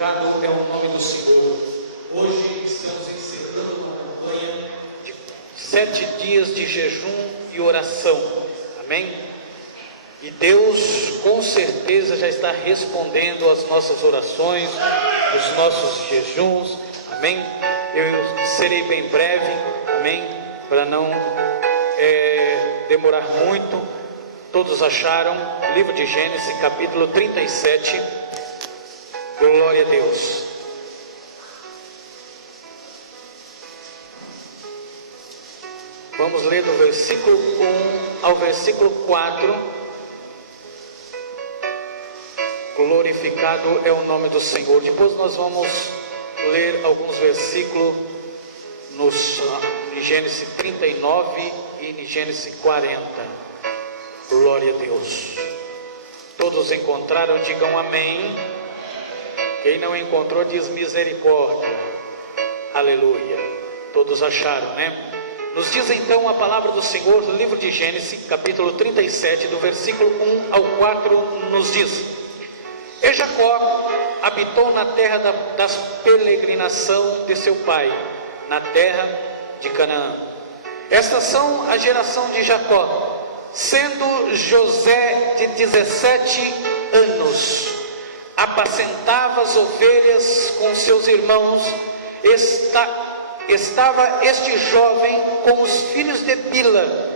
glorificado é o nome do Senhor. Hoje estamos encerrando uma campanha de 7 dias de jejum e oração, amém? E Deus com certeza já está respondendo às nossas orações, os nossos jejuns, amém? Eu serei bem breve, amém? Para não demorar muito. Todos acharam? Livro de Gênesis, capítulo 37. Glória a Deus. Vamos ler do versículo 1 ao versículo 4. Glorificado é o nome do Senhor. Depois nós vamos ler alguns versículos em Gênesis 39 e em Gênesis 40. Glória a Deus. Todos encontraram? Digam amém. Quem não encontrou diz misericórdia. Aleluia. Todos acharam, né? Nos diz então a palavra do Senhor no livro de Gênesis, capítulo 37, do versículo 1 ao 4, nos diz: E Jacó habitou na terra das peregrinação de seu pai, na terra de Canaã. Estas são a geração de Jacó, sendo José de 17 anos, apacentava as ovelhas com seus irmãos. Estava este jovem com os filhos de Bila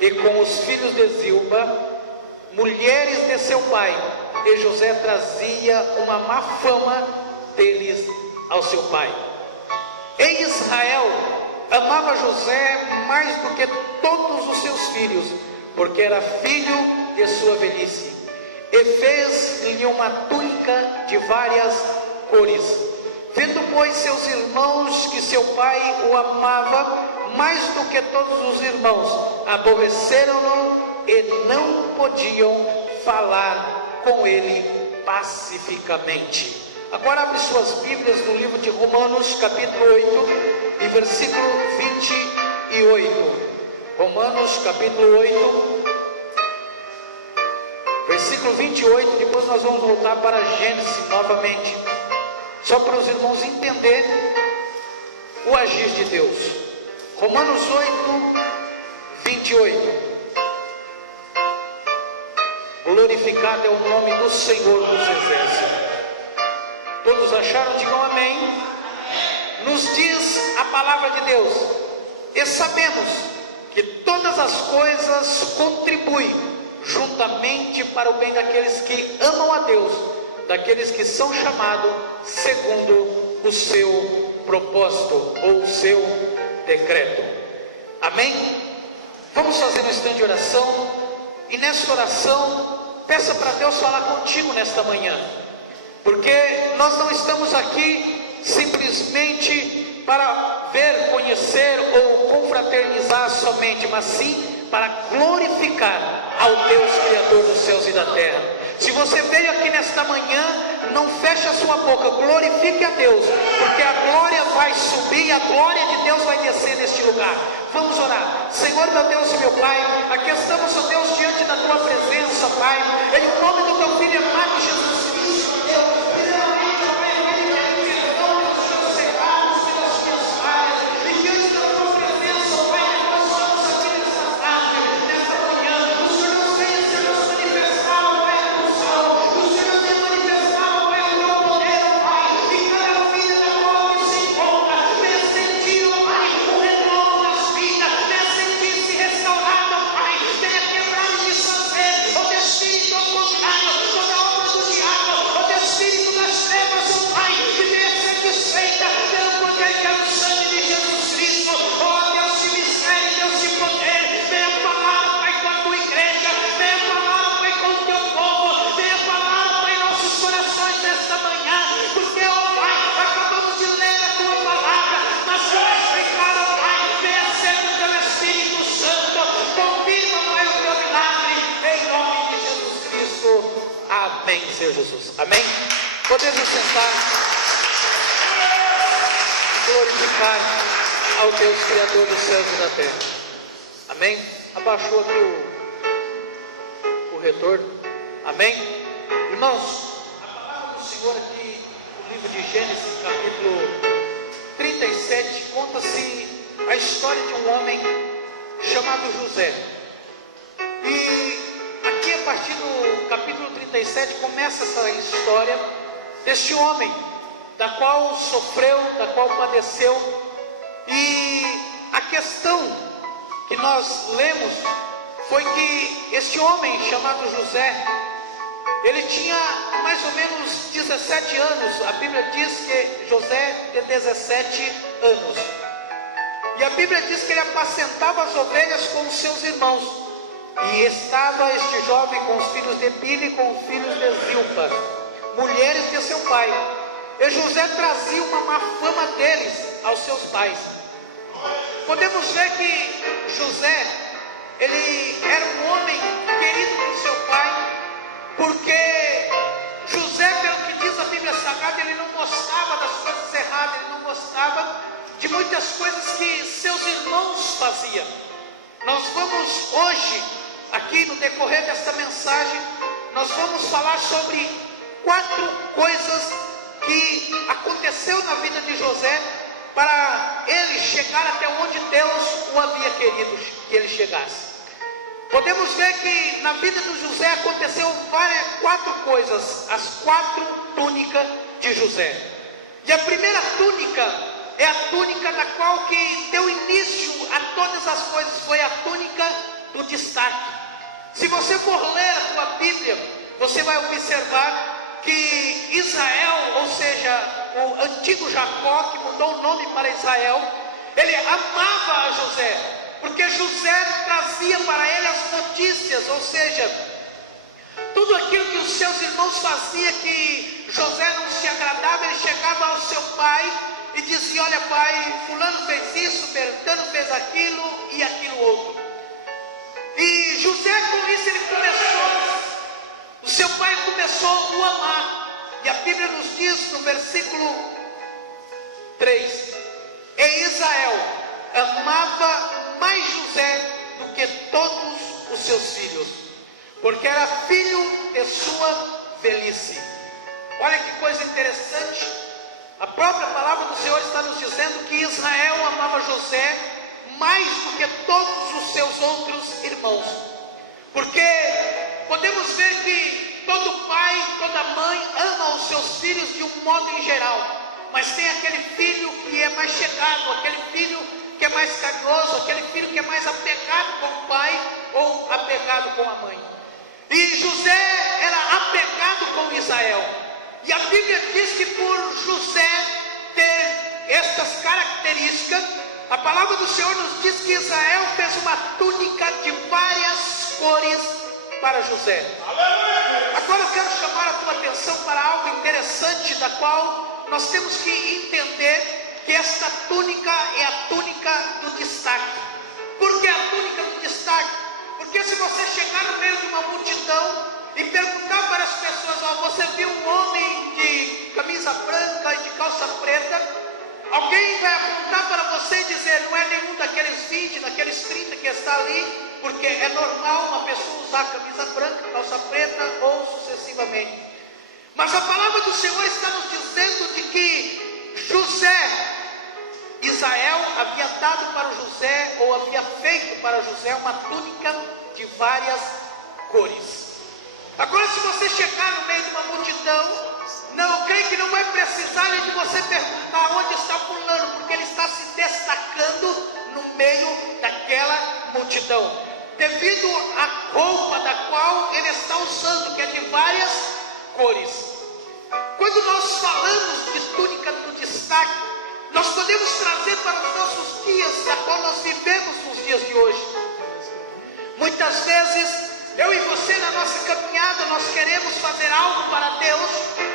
e com os filhos de Zilpa, mulheres de seu pai, e José trazia uma má fama deles ao seu pai. E Israel amava José mais do que todos os seus filhos, porque era filho de sua velhice, e fez-lhe uma túnica de várias cores. Vendo, pois, seus irmãos que seu pai o amava mais do que todos os irmãos, aborreceram-no e não podiam falar com ele pacificamente. Agora abre suas Bíblias no livro de Romanos, capítulo 8, e versículo 28. Romanos, capítulo 8, versículo 28. Depois nós vamos voltar para Gênesis novamente, só para os irmãos entenderem o agir de Deus. Romanos 8, 28. Glorificado é o nome do Senhor dos Exércitos. Todos acharam? Digam amém. Nos diz a palavra de Deus: e sabemos que todas as coisas contribuem juntamente para o bem daqueles que amam a Deus, daqueles que são chamados segundo o seu propósito ou o seu decreto. Amém? Vamos fazer um instante de oração, e nessa oração peça para Deus falar contigo nesta manhã, porque nós não estamos aqui simplesmente para ver, conhecer ou confraternizar somente, mas sim para glorificar ao Deus Criador dos céus e da terra. Se você veio aqui nesta manhã, não feche a sua boca, glorifique a Deus, porque a glória vai subir, a glória de Deus vai descer neste lugar. Vamos orar. Senhor, meu Deus e meu Pai, aqui estamos, ó Deus, diante da Tua presença, Pai, em nome do Teu Filho amado Jesus Cristo, Deus. Primeiramente, ó Pai, eu quero pedir perdão pelos meus pecados, pelas minhas falhas, e diante da Tua presença, ó Pai, nós estamos aqui nesta tarde, nesta manhã. O Senhor nos veio se nos manifestar, ó Pai, a tua unção. O Senhor nos veio manifestar, ó Pai, o teu poder, ó Pai, e cada vida da qual que se encontra, venha sentir, ó Pai, o renovo das vidas, venha sentir-se restaurado, ó Pai, venha quebrar e desfazer o espírito ao contrário, toda obra do diabo, o espírito das trevas, ó Pai, que venha ser desfeita pelo poder que é o sangue de Jesus Cristo. Ó Deus de mistério, Deus de poder, venha falar, Pai, com a tua igreja, venha falar, Pai, com o teu povo, venha falar, Pai, em nossos corações nesta manhã, porque, ó Pai, acabamos de ler a tua palavra, mas vamos explicar, ó Pai, venha sendo o teu Espírito Santo, confirma, Pai, o teu milagre, em nome de Jesus Cristo. Amém, Senhor Jesus. Amém? Podemos sentar e glorificar ao Deus Criador dos céus e da terra. Amém? Abaixou aqui o retorno. Amém? Irmãos, a palavra do Senhor aqui, no livro de Gênesis, capítulo 37, conta-se a história de um homem chamado José. E aqui, a partir do capítulo 37, começa essa história deste homem, da qual sofreu, da qual padeceu. E a questão que nós lemos foi que este homem chamado José, ele tinha mais ou menos 17 anos. A Bíblia diz que José tem 17 anos. E a Bíblia diz que ele apacentava as ovelhas com os seus irmãos. E estava este jovem com os filhos de Bila e com os filhos de Zilpa, mulheres de seu pai. E José trazia uma má fama deles aos seus pais. Podemos ver que José, ele era um homem querido por seu pai, porque José, pelo que diz a Bíblia Sagrada, ele não gostava das coisas erradas, ele não gostava de muitas coisas que seus irmãos faziam. Nós vamos hoje, aqui no decorrer desta mensagem, nós vamos falar sobre 4 coisas que aconteceu na vida de José para ele chegar até onde Deus o havia querido que ele chegasse. Podemos ver que na vida de José aconteceu 4 coisas, as 4 túnicas de José. E a primeira túnica é a túnica da qual que deu início a todas as coisas, foi a túnica do destaque. Se você for ler a tua Bíblia, você vai observar que Israel, ou seja, o antigo Jacó, que mudou o nome para Israel, ele amava a José, porque José trazia para ele as notícias, ou seja, tudo aquilo que os seus irmãos faziam que José não se agradava, ele chegava ao seu pai e dizia: olha pai, fulano fez isso, Bertano fez aquilo e aquilo outro. E José, com isso, ele começou, o seu pai começou a o amar. E a Bíblia nos diz no versículo 3: e Israel amava mais José do que todos os seus filhos, porque era filho de sua velhice. Olha que coisa interessante. A própria palavra do Senhor está nos dizendo que Israel amava José mais do que todos os seus outros irmãos. Porque podemos ver que todo pai, toda mãe ama os seus filhos de um modo em geral, mas tem aquele filho que é mais chegado, aquele filho que é mais carinhoso, aquele filho que é mais apegado com o pai ou apegado com a mãe. E José era apegado com Israel. E a Bíblia diz que por José ter estas características, a palavra do Senhor nos diz que Israel fez uma túnica de várias cores para José. Agora eu quero chamar a tua atenção para algo interessante, da qual nós temos que entender que esta túnica é a túnica do destaque. Por que a túnica do destaque? Porque se você chegar no meio de uma multidão e perguntar para as pessoas: ó, você viu um homem de camisa branca e de calça preta? Alguém vai apontar para você e dizer: não é nenhum daqueles 20, daqueles 30 que está ali, porque é normal uma pessoa usar camisa branca, calça preta ou sucessivamente. Mas a palavra do Senhor está nos dizendo de que Israel havia dado para José, ou havia feito para José, uma túnica de várias cores. Agora, se você chegar no meio de uma multidão, eu creio que não vai precisar de você perguntar onde está fulano, porque ele está se destacando no meio daquela multidão, devido à roupa da qual ele está usando, que é de várias cores. Quando nós falamos de túnica do destaque, nós podemos trazer para os nossos dias, da qual nós vivemos nos dias de hoje. Muitas vezes, eu e você, na nossa caminhada, nós queremos fazer algo para Deus,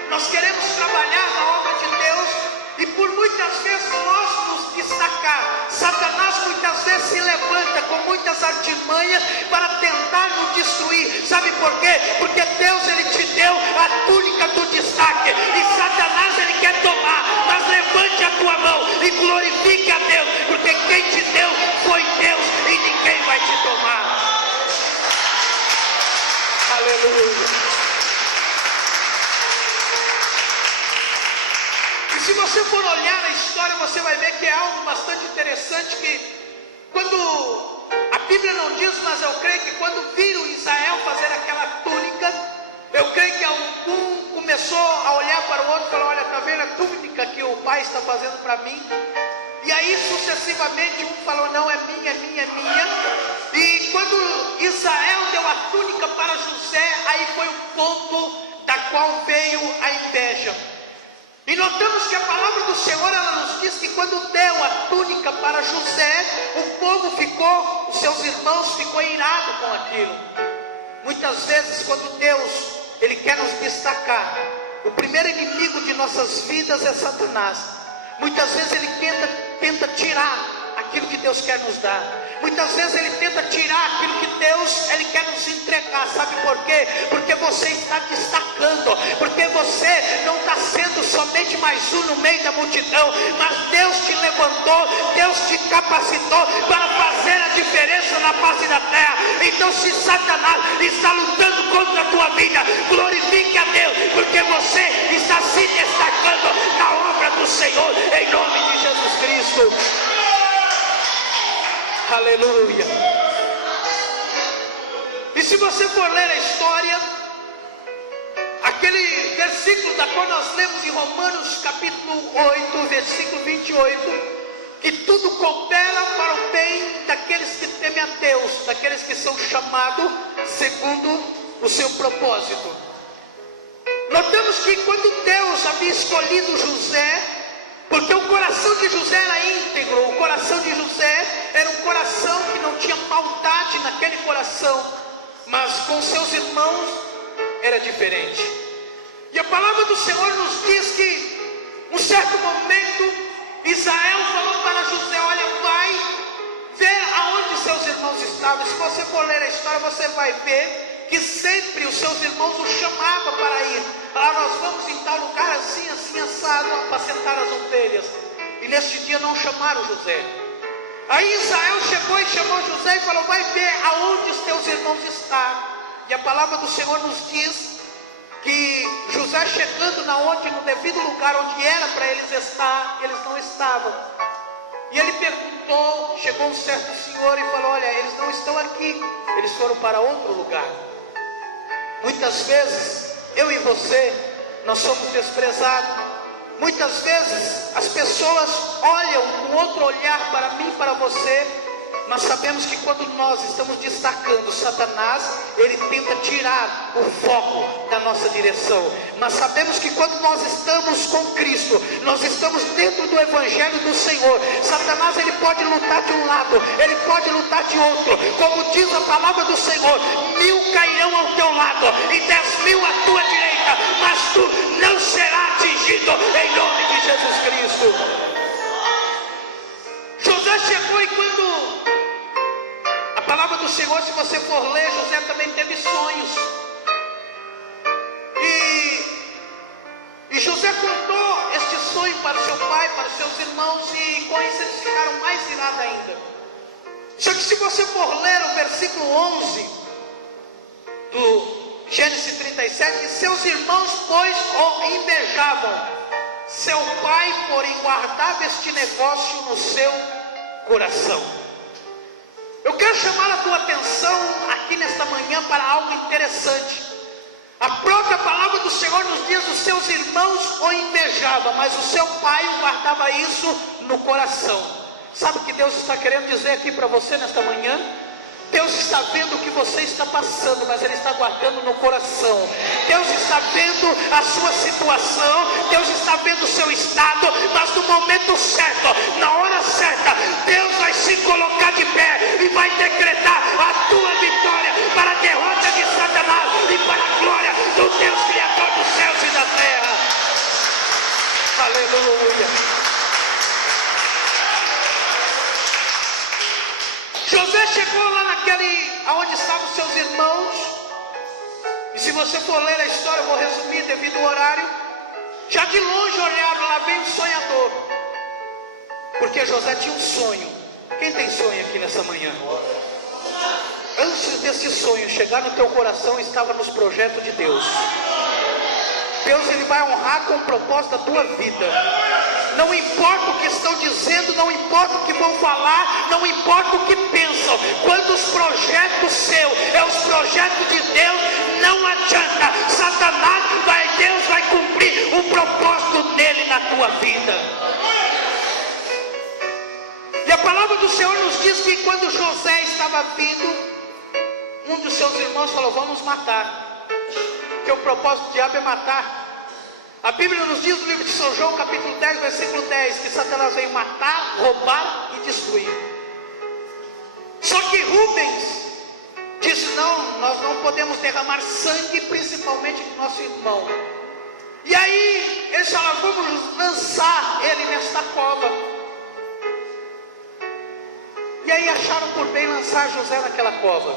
nós queremos trabalhar na obra de Deus, e por muitas vezes nós nos destacar, Satanás muitas vezes se levanta com muitas artimanhas para tentar nos destruir. Sabe por quê? Porque Deus, ele te deu a túnica do destaque, e Satanás, ele quer tomar. Mas levante a tua mão e glorifique a Deus, porque quem te deu foi Deus, e ninguém vai te tomar. Aleluia. se você for olhar a história, você vai ver que é algo bastante interessante, que quando a Bíblia não diz, mas eu creio que quando viram Israel fazer aquela túnica, eu creio que algum começou a olhar para o outro e falou: olha, está vendo a túnica que o pai está fazendo para mim? E aí sucessivamente um falou: não, é minha, é minha, é minha. E quando Israel deu a túnica para José, aí foi o ponto da qual veio a inveja. E notamos que a palavra do Senhor, ela nos diz que quando deu a túnica para José, o povo ficou, os seus irmãos ficou irado com aquilo. Muitas vezes quando Deus, Ele quer nos destacar, o primeiro inimigo de nossas vidas é Satanás. Muitas vezes ele tenta tirar aquilo que Deus quer nos dar. Muitas vezes ele tenta tirar aquilo que Deus, Ele quer nos entregar. Sabe por quê? Porque você está destacando, porque você não está sendo somente mais um no meio da multidão, mas Deus te levantou, Deus te capacitou para fazer a diferença na face da terra. Então, se Satanás está lutando contra a tua vida, glorifique a Deus, porque você está se destacando na obra do Senhor, em nome de Jesus Cristo. Aleluia. E se você for ler a história, aquele versículo da qual nós lemos em Romanos capítulo 8, versículo 28, que tudo coopera para o bem daqueles que temem a Deus, daqueles que são chamados segundo o seu propósito. Notamos que quando Deus havia escolhido José, porque o coração de José era íntegro, o coração de José era um coração que não tinha maldade naquele coração, mas com seus irmãos era diferente. E a palavra do Senhor nos diz que, num certo momento, Israel falou para José: olha, vai ver aonde seus irmãos estavam. Se você for ler a história, você vai ver que sempre os seus irmãos o chamavam para ir. Falaram: nós vamos em tal lugar assim, assim, assado, apacentar as ovelhas. E neste dia não chamaram José. Aí Israel chegou e chamou José e falou: vai ver aonde os teus irmãos estão. E a palavra do Senhor nos diz que José, chegando no devido lugar onde era para eles estar, eles não estavam. E ele perguntou, chegou um certo senhor e falou: olha, eles não estão aqui, eles foram para outro lugar. Muitas vezes, eu e você, nós somos desprezados. Muitas vezes, as pessoas olham com outro olhar para mim, para você. Mas sabemos que quando nós estamos destacando, Satanás, ele tenta tirar o foco da nossa direção. Mas sabemos que quando nós estamos com Cristo, nós estamos dentro do Evangelho do Senhor, Satanás, ele pode lutar de um lado, ele pode lutar de outro. Como diz a palavra do Senhor: 1000 cairão ao teu lado e 10.000 à tua direita, mas tu não serás atingido, em nome de Jesus Cristo. José chegou, e quando a palavra do Senhor, se você for ler, José também teve sonhos. E José contou este sonho para o seu pai, para os seus irmãos, e com isso eles ficaram mais irados ainda. Só que se você for ler o versículo 11 do Gênesis 37, seus irmãos, pois, o invejavam. Seu pai, porém, guardava este negócio no seu coração. Eu quero chamar a tua atenção aqui nesta manhã para algo interessante. A própria palavra do Senhor nos diz: os seus irmãos o invejavam, mas o seu pai guardava isso no coração. Sabe o que Deus está querendo dizer aqui para você nesta manhã? Deus está vendo o que você está passando, mas Ele está guardando no coração. Deus está vendo a sua situação, Deus está vendo o seu estado, mas no momento certo, na hora certa, Deus vai se colocar de pé e vai decretar a tua vitória para a derrota de Satanás e para a glória do Deus Criador dos céus e da terra. Aleluia. José chegou lá aonde estavam seus irmãos, e se você for ler a história, eu vou resumir devido ao horário. Já de longe olharam, lá vem um sonhador, porque José tinha um sonho. Quem tem sonho aqui nessa manhã? Antes desse sonho chegar no teu coração, estava nos projetos de Deus. Deus ele vai honrar com o propósito da tua vida. Não importa o que estão dizendo, não importa o que vão falar, não importa o que pensam. Quando os projetos seus é os projetos de Deus, não adianta. Deus vai cumprir o propósito dele na tua vida. E a palavra do Senhor nos diz que quando José estava vindo, um dos seus irmãos falou: vamos matar, porque o propósito do diabo é matar. A Bíblia nos diz no livro de São João, capítulo 10, versículo 10, que Satanás veio matar, roubar e destruir. Só que Rubens disse: não, nós não podemos derramar sangue, principalmente do nosso irmão. E aí eles falaram: vamos lançar ele nesta cova. E aí acharam por bem lançar José naquela cova.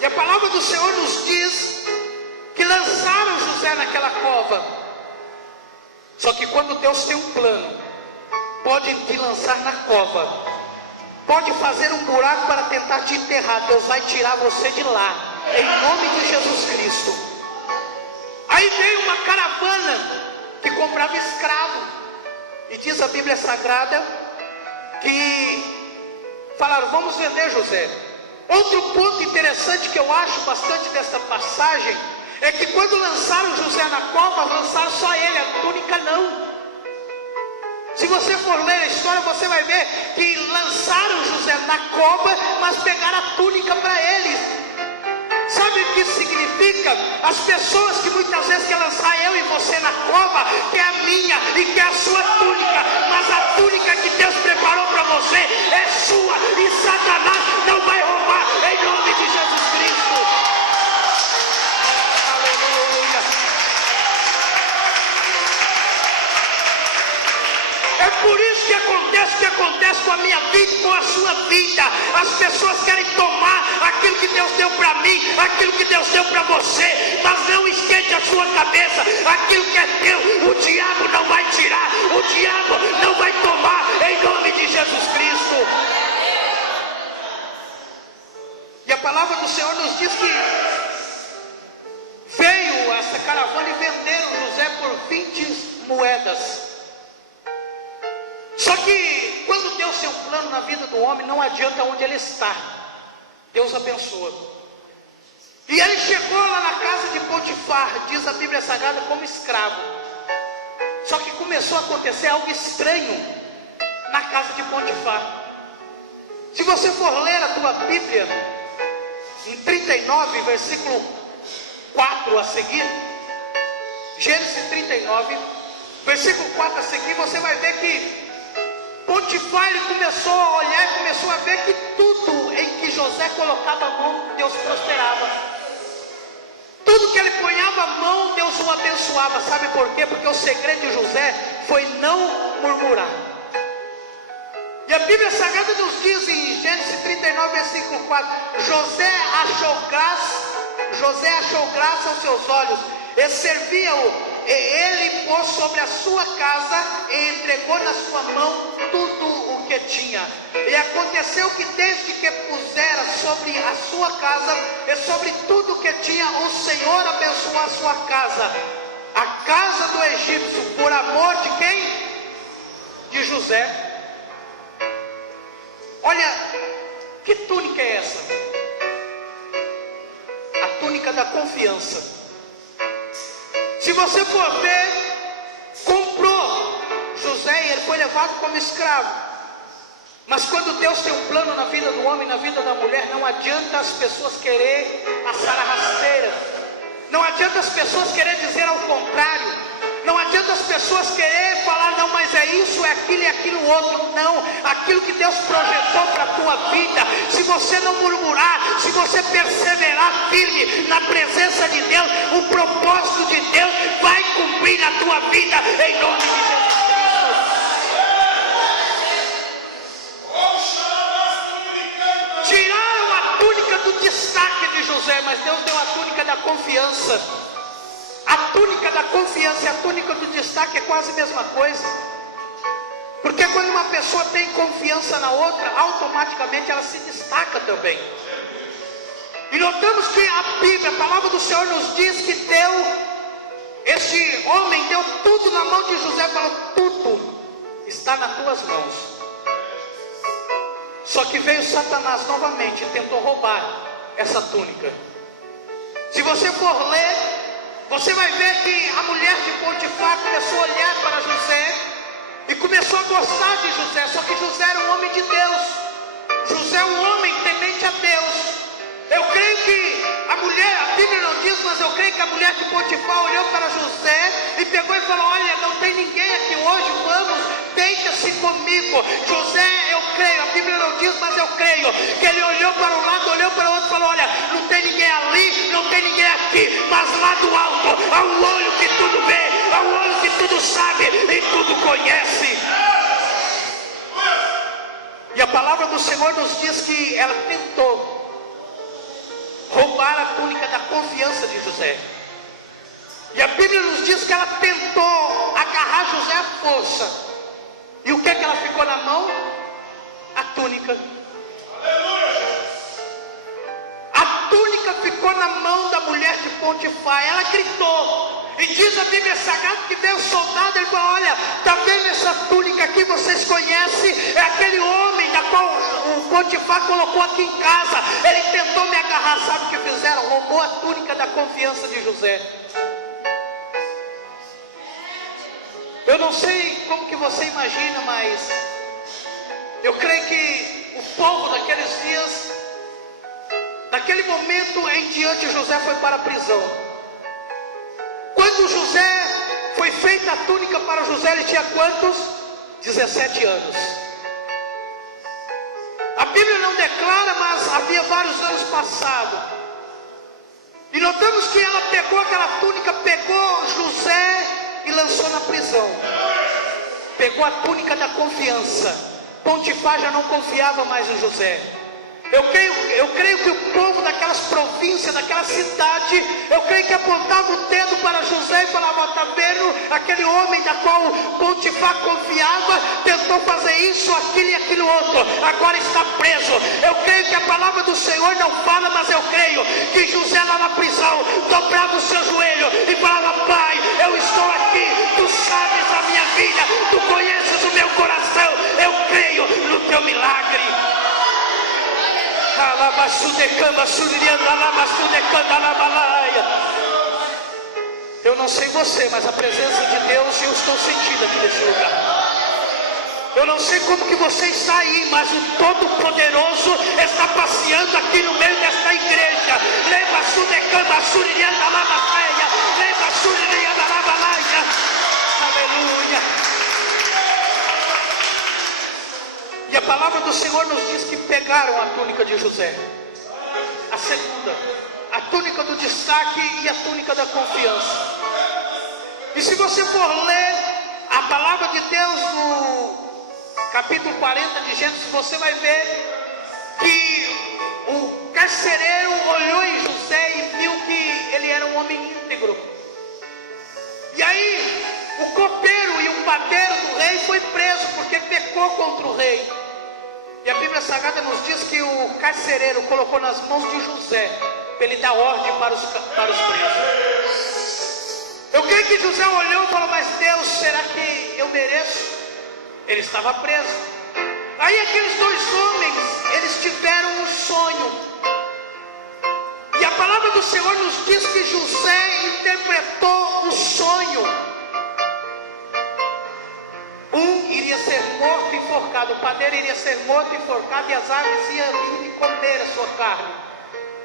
E a palavra do Senhor nos diz que lançaram José naquela cova. Só que quando Deus tem um plano, pode te lançar na cova, pode fazer um buraco para tentar te enterrar. Deus vai tirar você de lá, em nome de Jesus Cristo. Aí veio uma caravana que comprava escravo, e diz a Bíblia Sagrada que falaram: vamos vender José. Outro ponto interessante que eu acho bastante dessa passagem é que quando lançaram José na cova, lançaram só ele, a túnica não. Se você for ler a história, você vai ver que lançaram José na cova, mas pegaram a túnica para eles. Sabe o que isso significa? As pessoas que muitas vezes querem lançar eu e você na cova, que é a minha e que é a sua túnica, mas a túnica que Deus preparou para você é sua, e Satanás não vai roubar, em nome de Jesus Cristo. Aleluia. É por isso que acontece o que acontece com a minha vida e com a sua vida. As pessoas querem tomar aquilo que Deus deu para mim, aquilo que Deus deu para você, mas não esquente a sua cabeça. Aquilo que é teu, o diabo não vai tirar, o diabo não vai tomar, em nome de Jesus Cristo. E a palavra do Senhor nos diz que veio essa caravana e venderam José por 20 moedas. Só que quando Deus tem um plano na vida do homem, não adianta onde ele está, Deus abençoa. E ele chegou lá na casa de Potifar, diz a Bíblia Sagrada, como escravo. Só que começou a acontecer algo estranho na casa de Potifar. Se você for ler a tua Bíblia, em 39, versículo 4 a seguir, Gênesis 39, versículo 4 a seguir, você vai ver que Potifar ele começou a olhar e começou a ver que tudo em que José colocava a mão, Deus prosperava. Tudo que ele ponhava a mão, Deus o abençoava. Sabe por quê? Porque o segredo de José foi não murmurar. E a Bíblia Sagrada nos diz em Gênesis 39, versículo 4: José achou graça aos seus olhos, e servia-o. Ele pôs sobre a sua casa e entregou na sua mão tudo o que tinha. E aconteceu que desde que pusera sobre a sua casa e sobre tudo o que tinha, o Senhor abençoou a sua casa, a casa do egípcio, por amor de quem? De José. Olha, que túnica é essa? A túnica da confiança. Se você for ver, comprou José e ele foi levado como escravo. Mas quando Deus tem um plano na vida do homem, na vida da mulher, não adianta as pessoas querer passar a rasteira. Não adianta as pessoas querer dizer ao contrário. Não adianta as pessoas querer falar: não, mas é isso, é aquilo e aquilo outro. Não, aquilo que Deus projetou para a tua vida, se você não murmurar, se você perseverar firme na presença de Deus, o propósito de Deus vai cumprir na tua vida, em nome de Jesus Cristo. Tiraram a túnica do destaque de José, mas Deus deu a túnica da confiança. A túnica da confiança e a túnica do destaque é quase a mesma coisa. Porque quando uma pessoa tem confiança na outra, automaticamente ela se destaca também. E notamos que a Bíblia, a palavra do Senhor nos diz que deu Este homem deu tudo na mão de José e falou: tudo está nas tuas mãos. Só que veio Satanás novamente e tentou roubar essa túnica. Se você for ler, você vai ver que a mulher de Potifar começou a olhar para José e começou a gostar de José. Só que José era um homem de Deus. José é um homem temente a Deus. Eu creio que a mulher, a Bíblia não diz, mas eu creio que a mulher de Potifar olhou para José e pegou e falou: olha, não tem ninguém aqui hoje, vamos, deita-se comigo. José, eu creio, a Bíblia não diz, mas eu creio que ele olhou para um lado, olhou para o outro e falou: olha, não tem ninguém ali, não tem ninguém aqui, mas lá do alto há um olho que tudo vê, há um olho que tudo sabe e tudo conhece. E a palavra do Senhor nos diz que ela tentou roubar a túnica da confiança de José. E a Bíblia nos diz que ela tentou agarrar José à força. E o que é que ela ficou na mão? A túnica. A túnica ficou na mão da mulher de Potifar. Ela gritou. E diz a Bíblia Sagrada que veio o soldado e falou: olha, está vendo essa túnica aqui, vocês conhecem? É aquele homem da qual o Potifar colocou aqui em casa. Ele tentou me agarrar, sabe o que fizeram? Roubou a túnica da confiança de José. Eu não sei como que você imagina, mas eu creio que o povo daqueles dias, daquele momento em diante, José foi para a prisão. Quando José foi feita a túnica para José, ele tinha quantos? 17 anos. A Bíblia não declara, mas havia vários anos passados. E notamos que ela pegou aquela túnica, pegou José e lançou na prisão. Pegou a túnica da confiança. Potifar já não confiava mais em José. Eu creio que o povo daquelas províncias, daquela cidade, eu creio que apontava o dedo para José e falava: está vendo aquele homem da qual Potifar confiava, tentou fazer isso, aquilo e aquilo outro, agora está preso. Eu creio que a palavra do Senhor não fala, mas eu creio que José lá na prisão dobrava o seu joelho e falava: pai, eu estou aqui, tu sabes a minha vida, tu conheces o meu coração, eu creio no teu milagre. Eu não sei você, mas a presença de Deus eu estou sentindo aqui nesse lugar. Eu não sei como que você está aí, mas o Todo-Poderoso está passeando aqui no meio desta igreja. Aleluia. E a palavra do Senhor nos diz que pegaram a túnica de José. A segunda, a túnica do destaque e a túnica da confiança. E se você for ler a palavra de Deus no capítulo 40 de Gênesis, você vai ver que o carcereiro olhou em José e viu que ele era um homem íntegro. E aí o copeiro e o padeiro do rei foi preso porque pecou contra o rei. E a Bíblia Sagrada nos diz que o carcereiro colocou nas mãos de José para ele dar ordem para os presos. Eu creio que José olhou e falou: mas Deus, será que eu mereço? Ele estava preso. Aí aqueles dois homens, eles tiveram um sonho. E a palavra do Senhor nos diz que José interpretou o sonho. Um iria ser morto e enforcado, o padeiro iria ser morto e enforcado, e as aves iam vir e comer a sua carne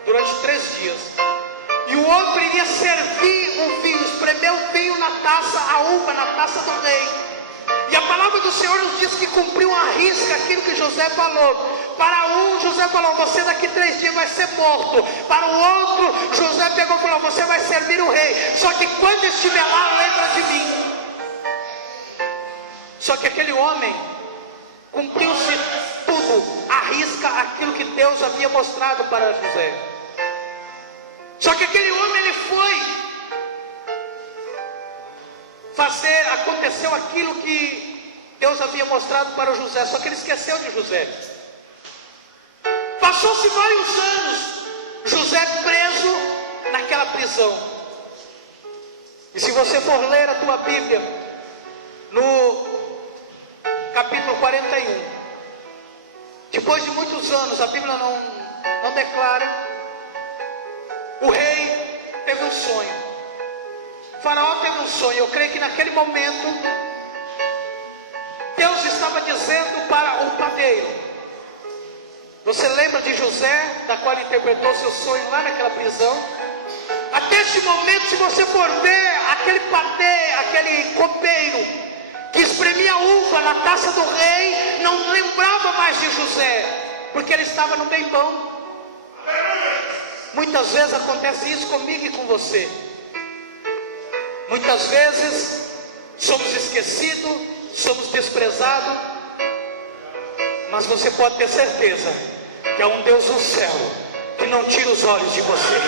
durante 3 dias. E o outro iria servir o vinho, espremer o vinho na taça, a uva na taça do rei. E a palavra do Senhor nos diz que cumpriu à risca aquilo que José falou. Para um, José falou: você daqui 3 dias vai ser morto. Para o outro, José pegou e falou: você vai servir o rei. Só que quando estiver lá, lembra de mim. Só que aquele homem cumpriu-se tudo, à risca aquilo que Deus havia mostrado para José. Só que aquele homem, ele foi fazer, aconteceu aquilo que Deus havia mostrado para José, só que ele esqueceu de José. Passou-se vários anos, José preso naquela prisão. E se você for ler a tua Bíblia, no capítulo 41, depois de muitos anos, a Bíblia não declara, o rei teve um sonho. O faraó teve um sonho. Eu creio que naquele momento Deus estava dizendo para o padeiro. Você lembra de José, da qual ele interpretou seu sonho lá naquela prisão? Até esse momento, se você for ver, aquele padeiro, aquele copeiro que espremia uva na taça do rei, não lembrava mais de José, porque ele estava no bem bom. Muitas vezes acontece isso comigo e com você. Muitas vezes somos esquecidos, somos desprezados, mas você pode ter certeza que há um Deus no céu que não tira os olhos de você.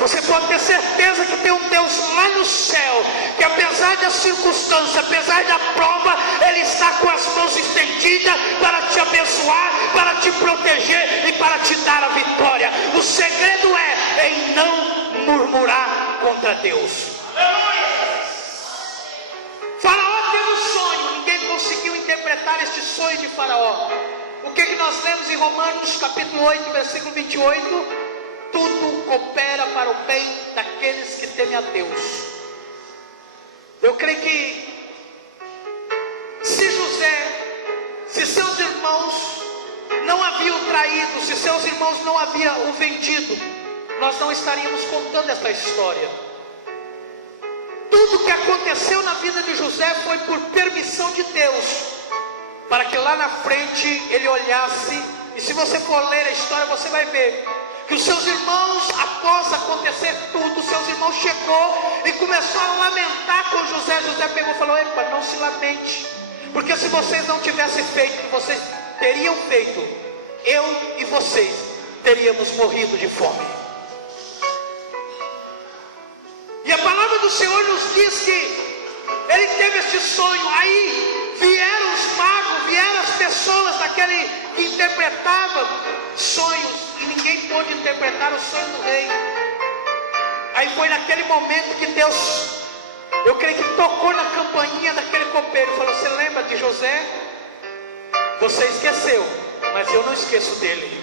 Você pode ter certeza que tem um Deus lá no céu, que apesar das circunstâncias, apesar da prova, Ele está com as mãos estendidas para te abençoar, para te proteger e para te dar a vitória. O segredo é em não murmurar contra Deus. Faraó teve um sonho, ninguém conseguiu interpretar este sonho de Faraó. O que nós lemos em Romanos capítulo 8, versículo 28? Tudo coopera para o bem daqueles que temem a Deus. Eu creio que se seus irmãos não haviam o traído, se seus irmãos não haviam o vendido, nós não estaríamos contando essa história. Tudo que aconteceu na vida de José foi por permissão de Deus, para que lá na frente ele olhasse. E se você for ler a história, você vai ver que os seus irmãos, após acontecer tudo, seus irmãos chegou e começou a lamentar com José. José pegou e falou: epa, não se lamente, porque se vocês não tivessem feito o que vocês teriam feito, eu e vocês teríamos morrido de fome. E a palavra do Senhor nos diz que ele teve este sonho. Aí vieram os magos, vieram as pessoas daquele que interpretavam sonhos, e ninguém pôde interpretar o sonho do rei. Aí foi naquele momento que Deus, eu creio que tocou na campainha daquele copeiro e falou: você lembra de José? Você esqueceu, mas eu não esqueço dele.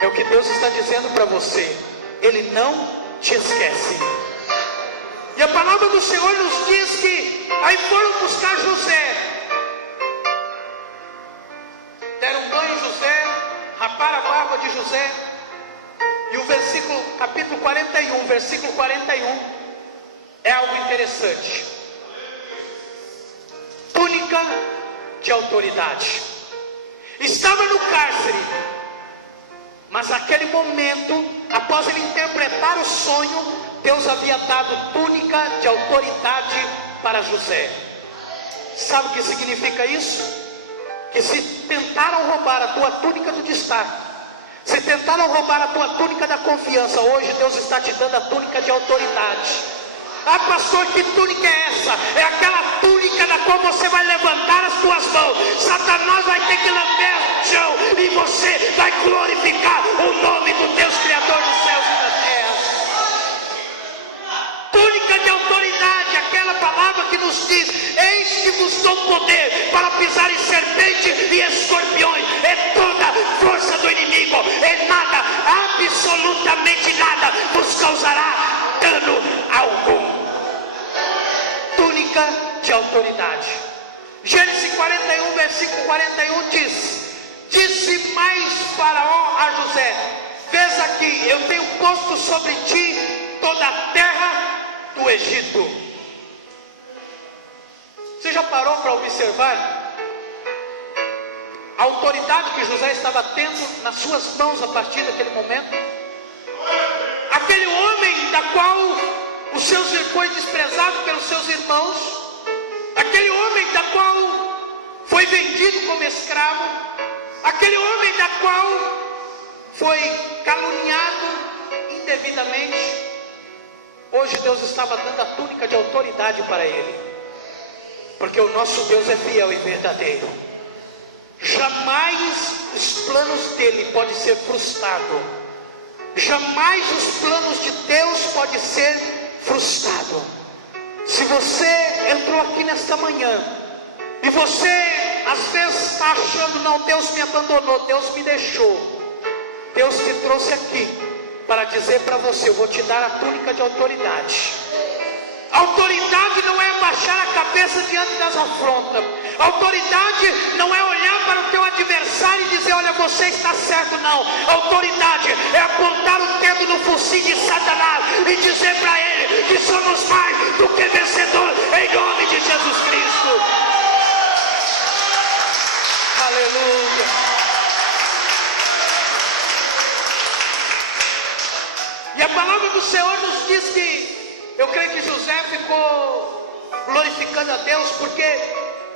É o que Deus está dizendo para você, Ele não te esquece. E a palavra do Senhor nos diz que aí foram buscar José, deram banho em José, raparam a barba de José. E o versículo, capítulo 41, versículo 41, é algo interessante. Túnica de autoridade. Estava no cárcere, mas naquele momento, após ele interpretar o sonho, Deus havia dado túnica de autoridade para José. Sabe o que significa isso? Que se tentaram roubar a tua túnica do destaque, se tentaram roubar a tua túnica da confiança, hoje Deus está te dando a túnica de autoridade. Ah, pastor, que túnica é essa? É aquela túnica na qual você vai levantar as tuas mãos, Satanás vai ter que lamber o chão, e você vai glorificar o nome do Deus Criador dos céus e da terra. Túnica de autoridade, aquela palavra que nos diz: eis que vos dou poder para pisar em serpente e escorpiões, é toda força do inimigo, é nada, absolutamente nada vos causará dano algum. Túnica de autoridade. Gênesis 41, versículo 41 diz: disse mais Faraó a José: vês aqui, eu tenho posto sobre ti toda a terra do Egito. Você já parou para observar a autoridade que José estava tendo nas suas mãos a partir daquele momento? Aquele homem da qual foi desprezado pelos seus irmãos, aquele homem da qual foi vendido como escravo, aquele homem da qual foi caluniado indevidamente, hoje Deus estava dando a túnica de autoridade para ele, porque o nosso Deus é fiel e verdadeiro. Jamais os planos dele podem ser frustrados, jamais os planos de Deus podem ser frustrados. Se você entrou aqui nesta manhã e você às vezes está achando, não, Deus me abandonou, Deus me deixou. Deus te trouxe aqui para dizer para você: eu vou te dar a túnica de autoridade. Autoridade não é baixar a cabeça diante das afrontas. Autoridade não é olhar para o teu adversário e dizer: olha, você está certo. Não. Autoridade é apontar o dedo no focinho de Satanás e dizer para ele que somos mais do que vencedor, em nome de Jesus Cristo. Aleluia. E a palavra do Senhor nos diz que, eu creio que José ficou glorificando a Deus, porque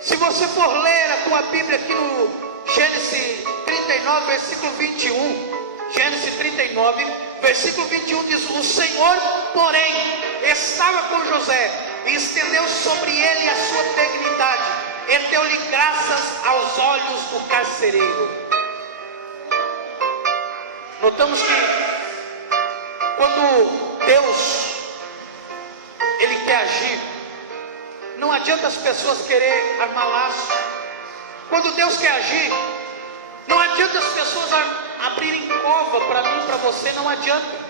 se você for ler a tua Bíblia aqui no Gênesis 39, versículo 21, Gênesis 39, versículo 21 diz: o Senhor, porém, estava com José e estendeu sobre ele a sua dignidade e deu-lhe graças aos olhos do carcereiro. Notamos que quando Deus Ele quer agir, não adianta as pessoas querer armar laço. Quando Deus quer agir, não adianta as pessoas abrirem cova para mim, para você, não adianta.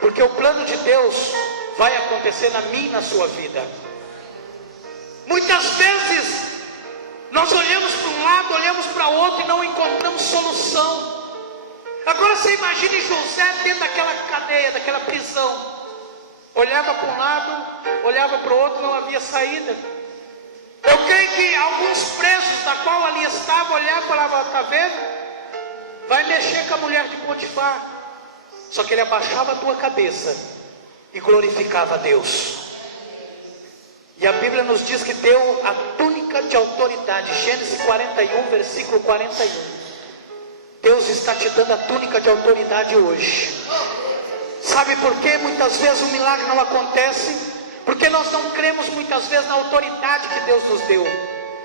Porque o plano de Deus vai acontecer na minha e na sua vida. Muitas vezes nós olhamos para um lado, olhamos para o outro e não encontramos solução. Agora você imagine José dentro daquela cadeia, daquela prisão. Olhava para um lado, olhava para o outro, não havia saída. Eu creio que alguns presos da qual ali estava, olhavam e falavam: está vendo? Vai mexer com a mulher de Potifar. Só que ele abaixava a tua cabeça e glorificava a Deus. E a Bíblia nos diz que deu a túnica de autoridade. Gênesis 41, versículo 41. Deus está te dando a túnica de autoridade hoje. Sabe por que muitas vezes o milagre não acontece? Porque nós não cremos muitas vezes na autoridade que Deus nos deu.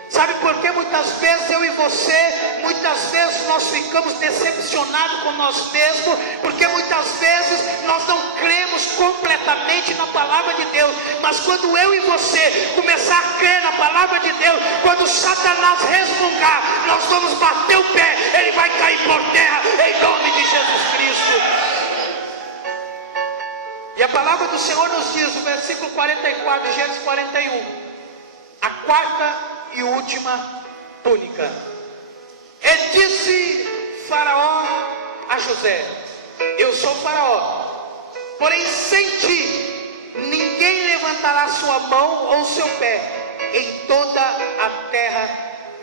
Sabe por que muitas vezes eu e você, muitas vezes nós ficamos decepcionados com nós mesmos? Porque muitas vezes nós não cremos completamente na palavra de Deus. Mas quando eu e você começar a crer na palavra de Deus, quando Satanás resmungar, nós vamos bater o pé, ele vai cair por terra, em nome de Jesus Cristo. E a palavra do Senhor nos diz, no versículo 44 de Gênesis 41, a quarta e última túnica. E disse Faraó a José: eu sou Faraó, porém sem ti ninguém levantará sua mão ou seu pé em toda a terra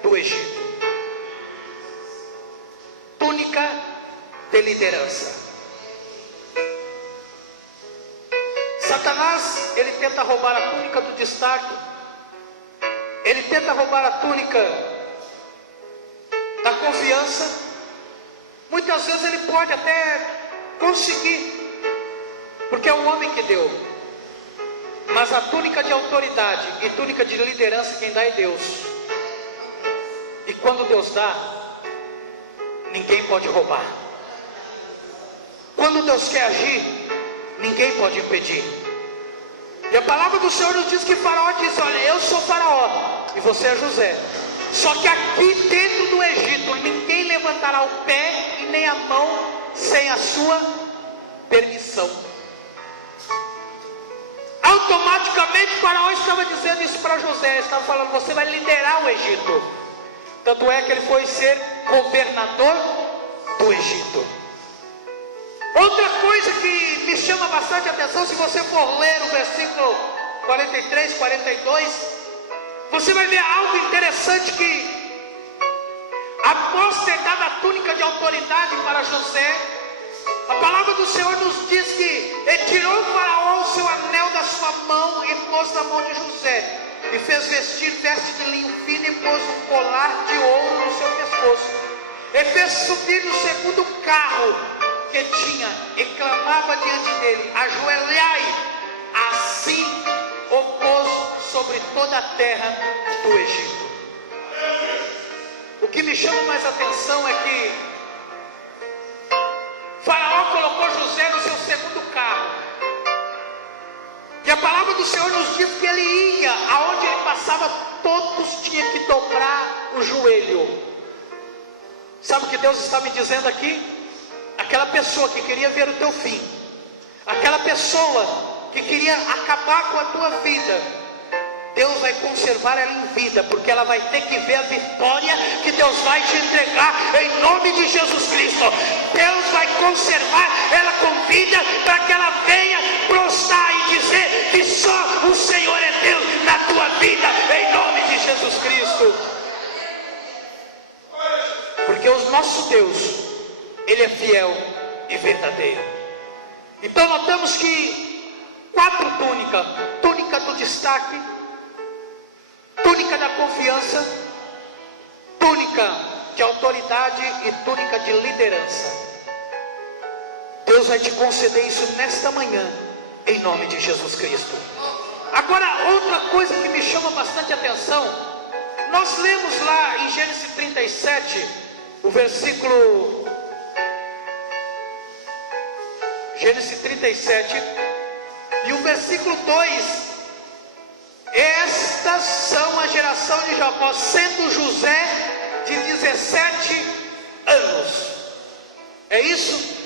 do Egito. Túnica de liderança. Satanás, ele tenta roubar a túnica do destaque. Ele tenta roubar a túnica da confiança. Muitas vezes ele pode até conseguir, porque é o homem que deu. Mas a túnica de autoridade e túnica de liderança quem dá é Deus. E quando Deus dá, ninguém pode roubar. Quando Deus quer agir, ninguém pode impedir. E a palavra do Senhor nos diz que Faraó disse: olha, eu sou Faraó e você é José. Só que aqui dentro do Egito ninguém levantará o pé e nem a mão sem a sua permissão. Automaticamente Faraó estava dizendo isso para José. Estava falando: você vai liderar o Egito. Tanto é que ele foi ser governador do Egito. Outra coisa que me chama bastante atenção, se você for ler o versículo 43, 42, você vai ver algo interessante, que após ter dado a túnica de autoridade para José, a palavra do Senhor nos diz que ele tirou o Faraó o seu anel da sua mão e pôs na mão de José, e fez vestir veste de linho fino e pôs um colar de ouro no seu pescoço. Ele fez subir no segundo carro que tinha e clamava diante dele: ajoelhai. Assim o pôs sobre toda a terra do Egito. O que me chama mais atenção é que Faraó colocou José no seu segundo carro. E a palavra do Senhor nos diz que ele ia, aonde ele passava, todos tinham que dobrar o joelho. Sabe o que Deus está me dizendo aqui? Aquela pessoa que queria ver o teu fim, aquela pessoa que queria acabar com a tua vida, Deus vai conservar ela em vida, porque ela vai ter que ver a vitória que Deus vai te entregar em nome de Jesus Cristo. Deus vai conservar ela com vida, para que ela venha prostrar e dizer que só o Senhor é Deus na tua vida, em nome de Jesus Cristo. Porque o nosso Deus, Ele é fiel e verdadeiro. Então notamos que 4 túnicas: túnica do destaque, túnica da confiança, túnica de autoridade e túnica de liderança. Deus vai te conceder isso nesta manhã, em nome de Jesus Cristo. Agora, outra coisa que me chama bastante atenção, nós lemos lá em Gênesis 37, o versículo... Gênesis 37, e o versículo 2: estas são a geração de Jacó, sendo José de 17 anos. É isso?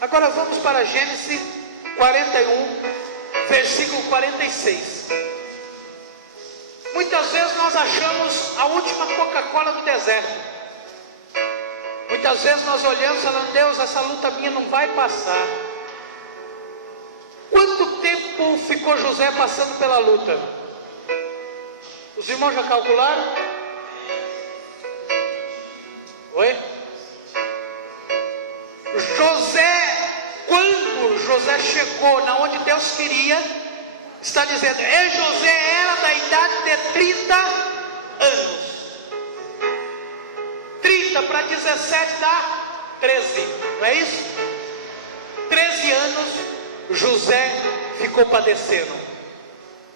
Agora vamos para Gênesis 41, versículo 46. Muitas vezes nós achamos a última Coca-Cola do deserto. Muitas vezes nós olhamos e falamos: Deus, essa luta minha não vai passar. Quanto tempo ficou José passando pela luta? Os irmãos já calcularam? Oi? Quando José chegou na onde Deus queria, está dizendo, José era da idade de 30 anos. 30 para 17 dá 13, não é isso? 13 anos José ficou padecendo.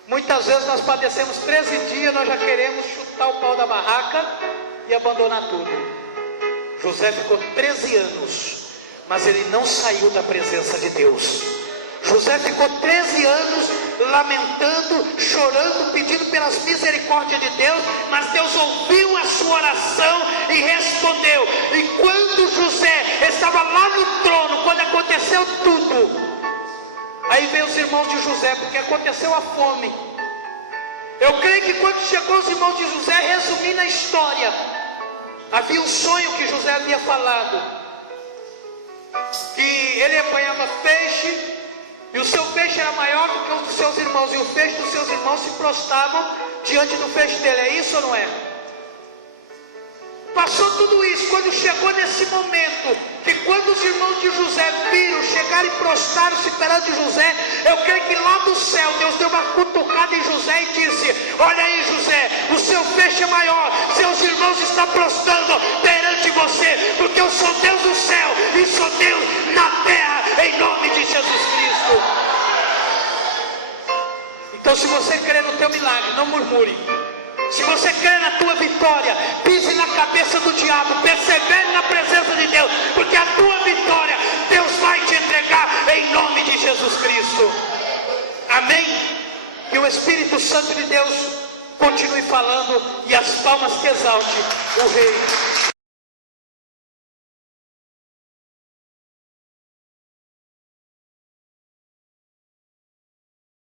Muitas vezes nós padecemos 13 dias, nós já queremos chutar o pau da barraca e abandonar tudo. José ficou 13 anos, mas ele não saiu da presença de Deus. José ficou 13 anos lamentando, chorando, pedindo pelas misericórdias de Deus, mas Deus ouviu a sua oração e respondeu. E quando José estava lá no trono, quando aconteceu tudo, aí veio os irmãos de José, porque aconteceu a fome. Eu creio que quando chegou os irmãos de José, resumindo a história, havia um sonho que José havia falado, que ele apanhava peixe, e o seu peixe era maior do que o dos seus irmãos, e o peixe dos seus irmãos se prostravam diante do peixe dele. É isso ou não é? Passou tudo isso, quando chegou nesse momento, que quando os irmãos de José viram, chegaram e prostraram-se perante José, eu creio que lá do céu, Deus deu uma cutucada em José e disse, olha aí José, o seu peixe é maior, seus irmãos estão prostrando perante você, porque eu sou Deus do céu, e sou Deus na terra, em nome de Jesus Cristo. Então se você crê no teu milagre, não murmure. Se você crê na tua vitória, pise na cabeça do diabo, persevere na presença de Deus, porque a tua vitória, Deus vai te entregar em nome de Jesus Cristo. Amém? Que o Espírito Santo de Deus continue falando e as palmas que exalte o Rei.